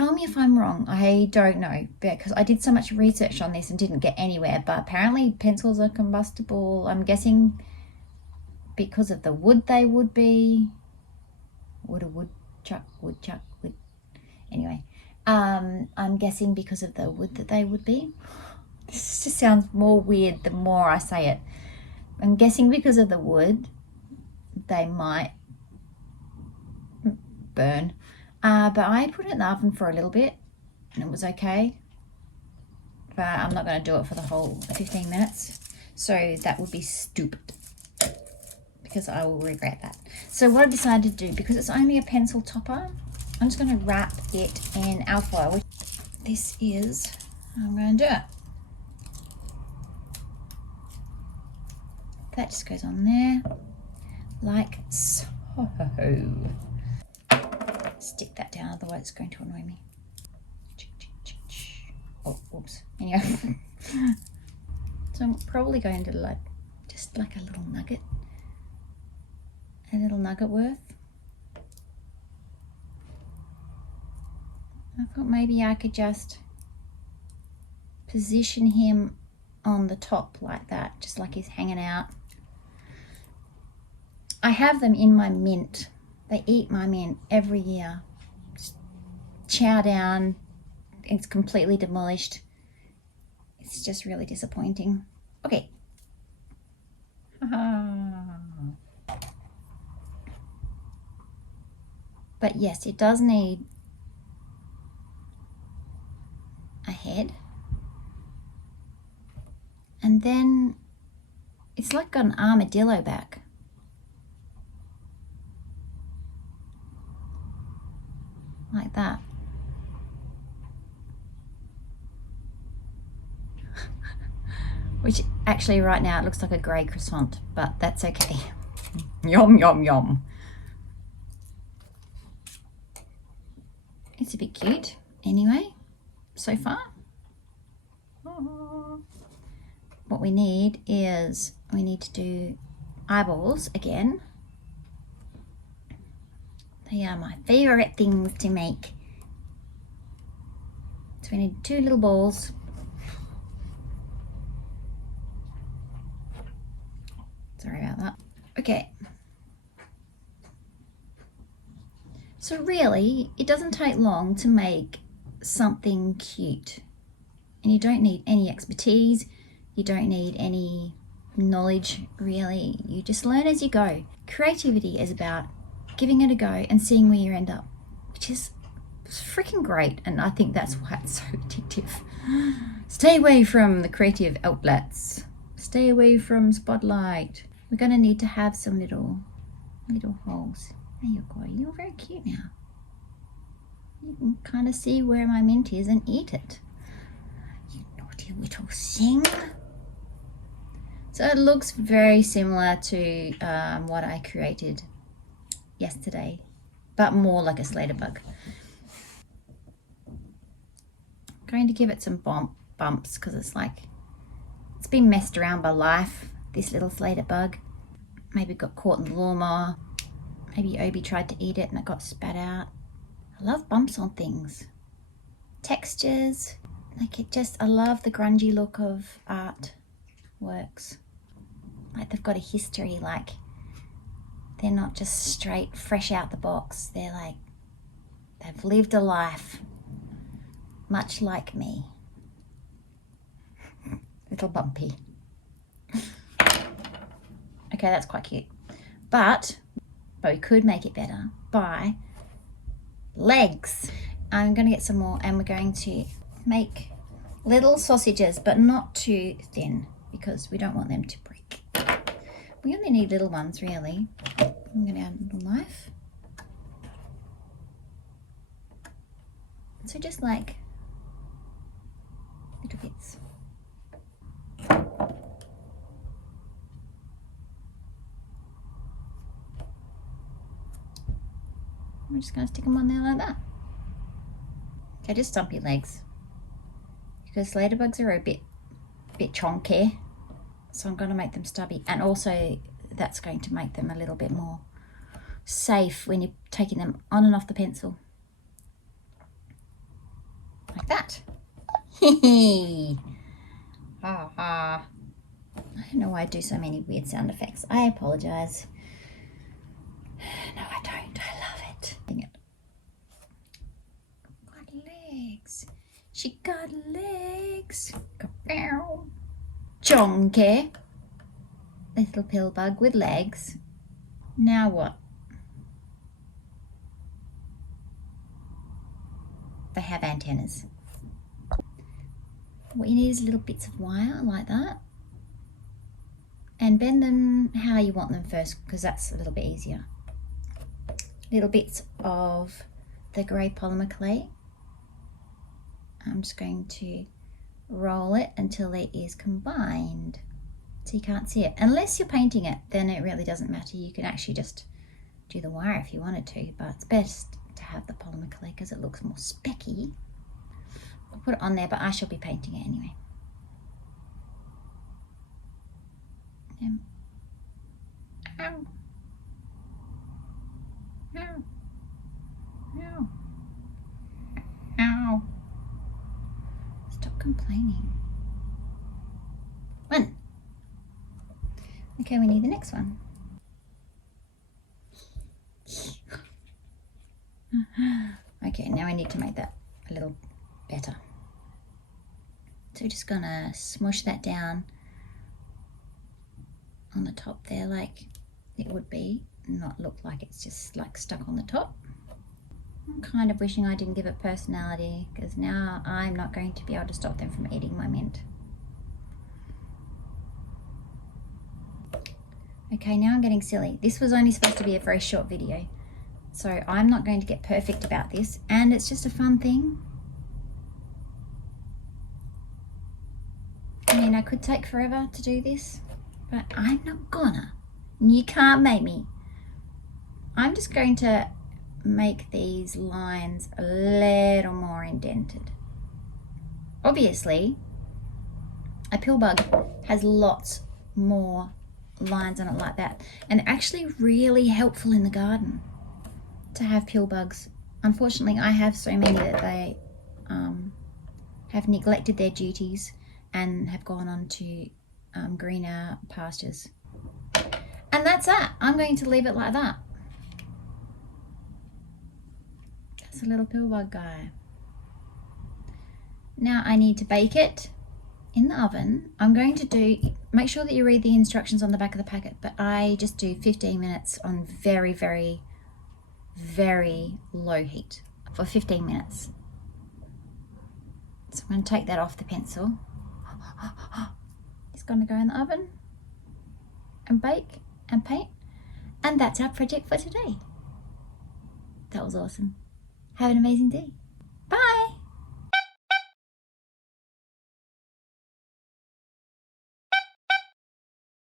Tell me if I'm wrong. I don't know, because I did so much research on this and didn't get anywhere, but apparently pencils are combustible. I'm guessing because of the wood they would be. Woodchuck. Anyway, I'm guessing because of the wood that they would be. This just sounds more weird the more I say it. I'm guessing because of the wood they might burn. But I put it in the oven for a little bit and it was okay. But I'm not going to do it for the whole 15 minutes. So that would be stupid, because I will regret that. So what I decided to do, because it's only a pencil topper, I'm just going to wrap it in alfoil. This is how I'm going to do it. That just goes on there like so. Stick that down, otherwise it's going to annoy me. Oh, oops. Anyway. So I'm probably going to just like a little nugget worth. I thought maybe I could just position him on the top like that, just like he's hanging out. I have them in my mint. They eat my mint every year. Just chow down. It's completely demolished. It's just really disappointing. Okay. But yes, it does need a head. And then it's like got an armadillo back. Like that. Which actually right now it looks like a grey croissant, but that's okay. Yum, yum, yum. It's a bit cute anyway, so far. What we need is, we need to do eyeballs again. They are my favourite things to make. So we need 2 little balls. Sorry about that. Okay. So really, it doesn't take long to make something cute. And you don't need any expertise. You don't need any knowledge, really. You just learn as you go. Creativity is about giving it a go and seeing where you end up, which is freaking great. And I think that's why it's so addictive. Stay away from the creative outlets. Stay away from spotlight. We're going to need to have some little holes. There you go. You're very cute now. You can kind of see where my mint is and eat it. You naughty little thing. So it looks very similar to what I created yesterday, but more like a Sladebug. I'm going to give it some bumps because it's been messed around by life, this little Sladebug. Maybe it got caught in the lawnmower. Maybe Obi tried to eat it and it got spat out. I love bumps on things. Textures, I love the grungy look of art works. Like they've got a history, like they're not just straight, fresh out the box. They're like, they've lived a life, much like me. Little bumpy. Okay, that's quite cute. But we could make it better by legs. I'm going to get some more and we're going to make little sausages, but not too thin because we don't want them to break. We only need little ones, really. I'm going to add a little knife. So just like little bits. We're just going to stick them on there like that. Okay, just stump your legs. Because Sladebugs are a bit chonky. So I'm going to make them stubby. And also that's going to make them a little bit more safe when you're taking them on and off the pencil. that. Hee ha ha. I don't know why I do so many weird sound effects. I apologize. No, I don't. I love it. Got legs. She got legs. Chonky. Little PillBug with legs. Now what? They have antennas. What you need is little bits of wire like that, and bend them how you want them first, because that's a little bit easier. Little bits of the grey polymer clay. I'm just going to roll it until it is combined, so you can't see it. Unless you're painting it, then it really doesn't matter. You can actually just do the wire if you wanted to, but it's best to have the polymer clay because it looks more specky. I'll put it on there, but I shall be painting it anyway. Ow. Ow. Ow. Ow. Stop complaining. One. Okay, we need the next one. Okay, now I need to make that a little better. So we're just gonna smush that down on the top there like it would be, not look like it's just like stuck on the top. I'm kind of wishing I didn't give it personality, because now I'm not going to be able to stop them from eating my mint. Okay, now I'm getting silly. This was only supposed to be a very short video, so I'm not going to get perfect about this, and it's just a fun thing. I mean, I could take forever to do this, but I'm not gonna. You can't make me. I'm just going to make these lines a little more indented. Obviously, a PillBug has lots more lines on it like that, and they're actually really helpful in the garden to have PillBugs. Unfortunately, I have so many that they have neglected their duties and have gone on to greener pastures. And that's that. I'm going to leave it like that. That's a little PillBug guy. Now I need to bake it in the oven. I'm going to do, make sure that you read the instructions on the back of the packet, but I just do 15 minutes on very, very, very low heat for 15 minutes. So I'm going to take that off the pencil. It's going to go in the oven and bake and paint, and that's our project for today. That was awesome. Have an amazing day.